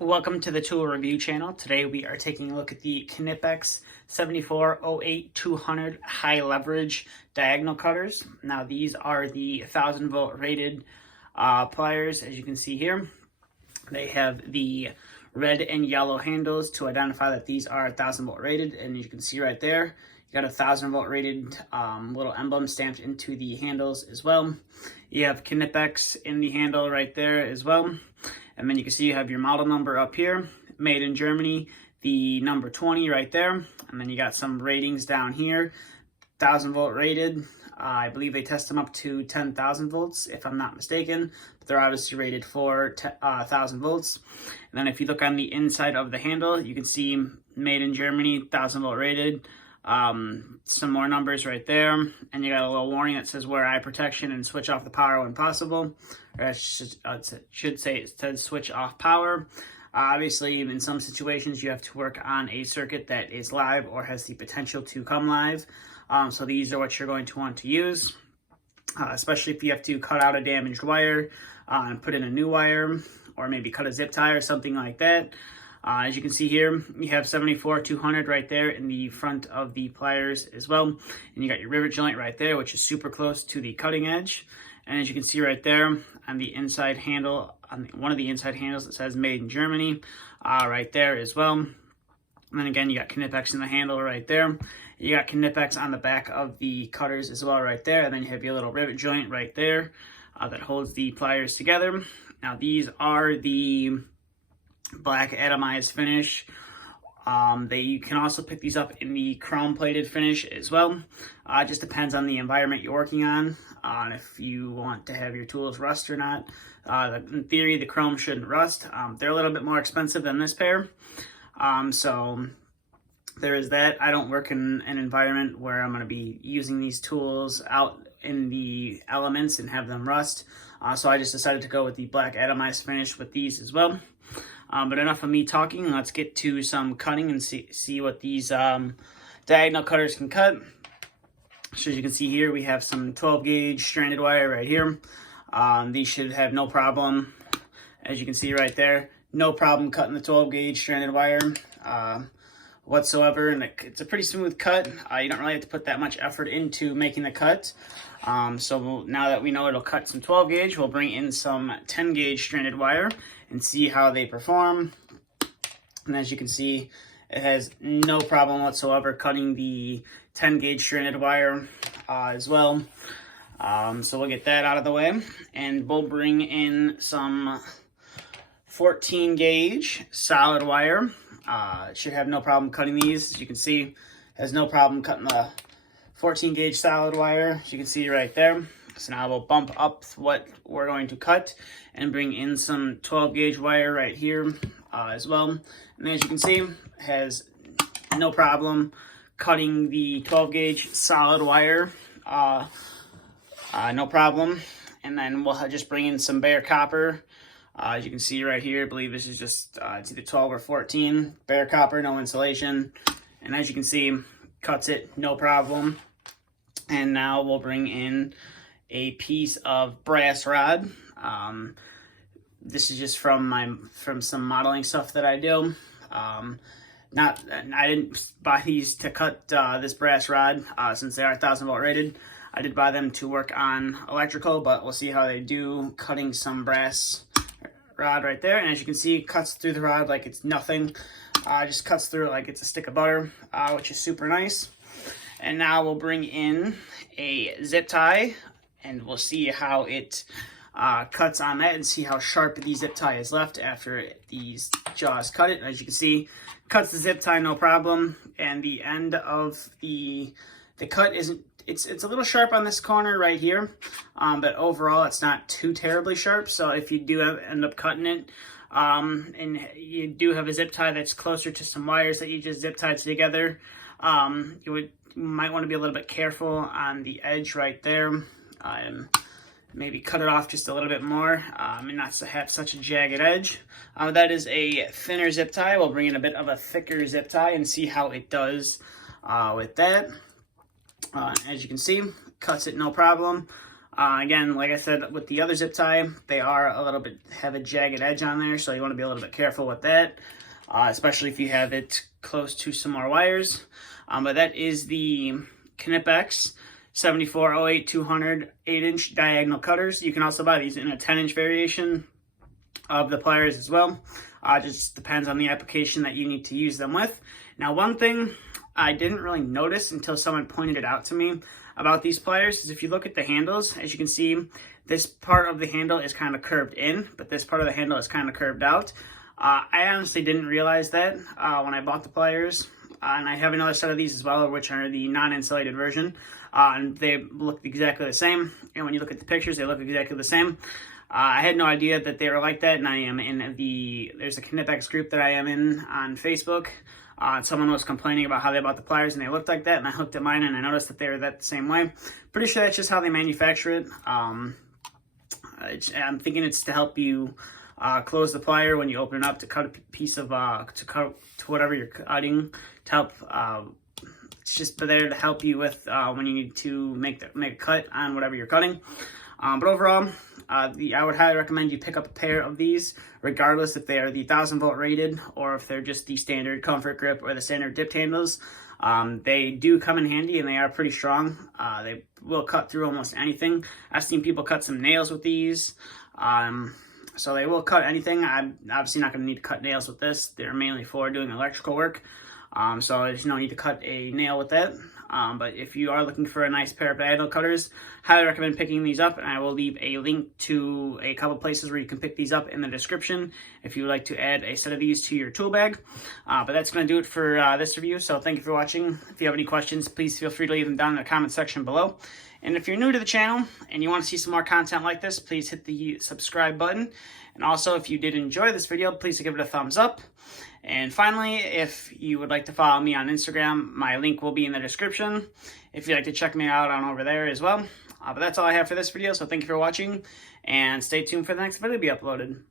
Welcome to the tool review channel. Today we are taking a look at the Knipex 7408-200 high leverage diagonal cutters. Now these are the 1000-volt rated pliers, as you can see here. They have the red and yellow handles to identify that these are 1000-volt rated, and you can see right there, you got a 1000-volt rated little emblem stamped into the handles as well. You have Knipex in the handle right there as well. And then you can see you have your model number up here, made in Germany, the number 20 right there. And then you got some ratings down here, 1000-volt rated. I believe they test them up to 10,000 volts, if I'm not mistaken. But they're obviously rated for 1,000 volts. And then if you look on the inside of the handle, you can see made in Germany, 1000-volt rated. Some more numbers right there, and you got a little warning that says wear eye protection and switch off the power when possible. Or I should say it says switch off power. Obviously, in some situations, you have to work on a circuit that is live or has the potential to come live. So these are what you're going to want to use, especially if you have to cut out a damaged wire and put in a new wire, or maybe cut a zip tie or something like that. As you can see here, you have 74-200 right there in the front of the pliers as well. And you got your rivet joint right there, which is super close to the cutting edge. And as you can see right there on the inside handle, on one of the inside handles, it says made in Germany right there as well. And then again, you got Knipex in the handle right there. You got Knipex on the back of the cutters as well right there. And then you have your little rivet joint right there that holds the pliers together. Now these are the black atomized finish. You can also pick these up in the chrome plated finish as well. It just depends on the environment you're working on if you want to have your tools rust or not. In theory, the chrome shouldn't rust. They're a little bit more expensive than this pair. So there is that. I don't work in an environment where I'm going to be using these tools out in the elements and have them rust. So I just decided to go with the black atomized finish with these as well. But enough of me talking. Let's get to some cutting and see what these diagonal cutters can cut. So as you can see here, we have some 12 gauge stranded wire right here. These should have no problem. As you can see right there, no problem cutting the 12 gauge stranded wire whatsoever. And it's a pretty smooth cut. You don't really have to put that much effort into making the cut. So now that we know it'll cut some 12 gauge, we'll bring in some 10 gauge stranded wire and see how they perform. And as you can see, it has no problem whatsoever cutting the 10 gauge stranded wire as well. So we'll get that out of the way, and we'll bring in some 14 gauge solid wire. It should have no problem cutting these. As you can see, it has no problem cutting the 14 gauge solid wire, as you can see right there. So now we'll bump up what we're going to cut and bring in some 12 gauge wire right here as well. And as you can see, it has no problem cutting the 12 gauge solid wire, no problem. And then we'll just bring in some bare copper. As you can see right here, I believe this is just it's either 12 or 14. Bare copper, no insulation. And as you can see, cuts it, no problem. And now we'll bring in a piece of brass rod. This is just from some modeling stuff that I do. I didn't buy these to cut this brass rod since they are 1000-volt rated. I did buy them to work on electrical, but we'll see how they do cutting some brass rod right there. And as you can see, it cuts through the rod like it's nothing. Just cuts through like it's a stick of butter, which is super nice. And now we'll bring in a zip tie, and we'll see how it cuts on that and see how sharp the zip tie is left after these jaws cut it. And as you can see, cuts the zip tie no problem, and the end of the cut isn't, it's a little sharp on this corner right here, but overall it's not too terribly sharp. So if you do end up cutting it, and you do have a zip tie that's closer to some wires that you just zip tied together, you might want to be a little bit careful on the edge right there. Maybe cut it off just a little bit more and not to have such a jagged edge. That is a thinner zip tie. We'll bring in a bit of a thicker zip tie and see how it does with that. As you can see, cuts it no problem. Again, like I said, with the other zip tie, they are a little bit, have a jagged edge on there, so you want to be a little bit careful with that, especially if you have it close to some more wires. But that is the Knipex 7408 200 8-inch diagonal cutters. You can also buy these in a 10-inch variation of the pliers as well. Just depends on the application that you need to use them with. Now, one thing I didn't really notice until someone pointed it out to me about these pliers is if you look at the handles, as you can see, this part of the handle is kind of curved in, but this part of the handle is kind of curved out. I honestly didn't realize that when I bought the pliers. And I have another set of these as well, which are the non-insulated version. And they look exactly the same. And when you look at the pictures, they look exactly the same. I had no idea that they were like that, and I am in there's a Knipex group that I am in on Facebook. Someone was complaining about how they bought the pliers and they looked like that, and I looked at mine and I noticed that they were that the same way. Pretty sure that's just how they manufacture it. I'm thinking it's to help you close the plier when you open it up to cut a piece of, to whatever you're cutting, to help, it's just there to help you with when you need to make a cut on whatever you're cutting. But overall, I would highly recommend you pick up a pair of these, regardless if they are the 1000-volt rated or if they're just the standard comfort grip or the standard dipped handles. They do come in handy and they are pretty strong. They will cut through almost anything. I've seen people cut some nails with these. So they will cut anything. I'm obviously not going to need to cut nails with this. They're mainly for doing electrical work. So there's no need to cut a nail with that. But if you are looking for a nice pair of diagonal cutters, highly recommend picking these up, and I will leave a link to a couple places where you can pick these up in the description if you would like to add a set of these to your tool bag. But that's going to do it for this review, so thank you for watching. If you have any questions, please feel free to leave them down in the comment section below. And if you're new to the channel and you want to see some more content like this, please hit the subscribe button. And also, if you did enjoy this video, please give it a thumbs up. And finally, if you would like to follow me on Instagram, my link will be in the description if you'd like to check me out on over there as well. But that's all I have for this video, so thank you for watching, and stay tuned for the next video to be uploaded.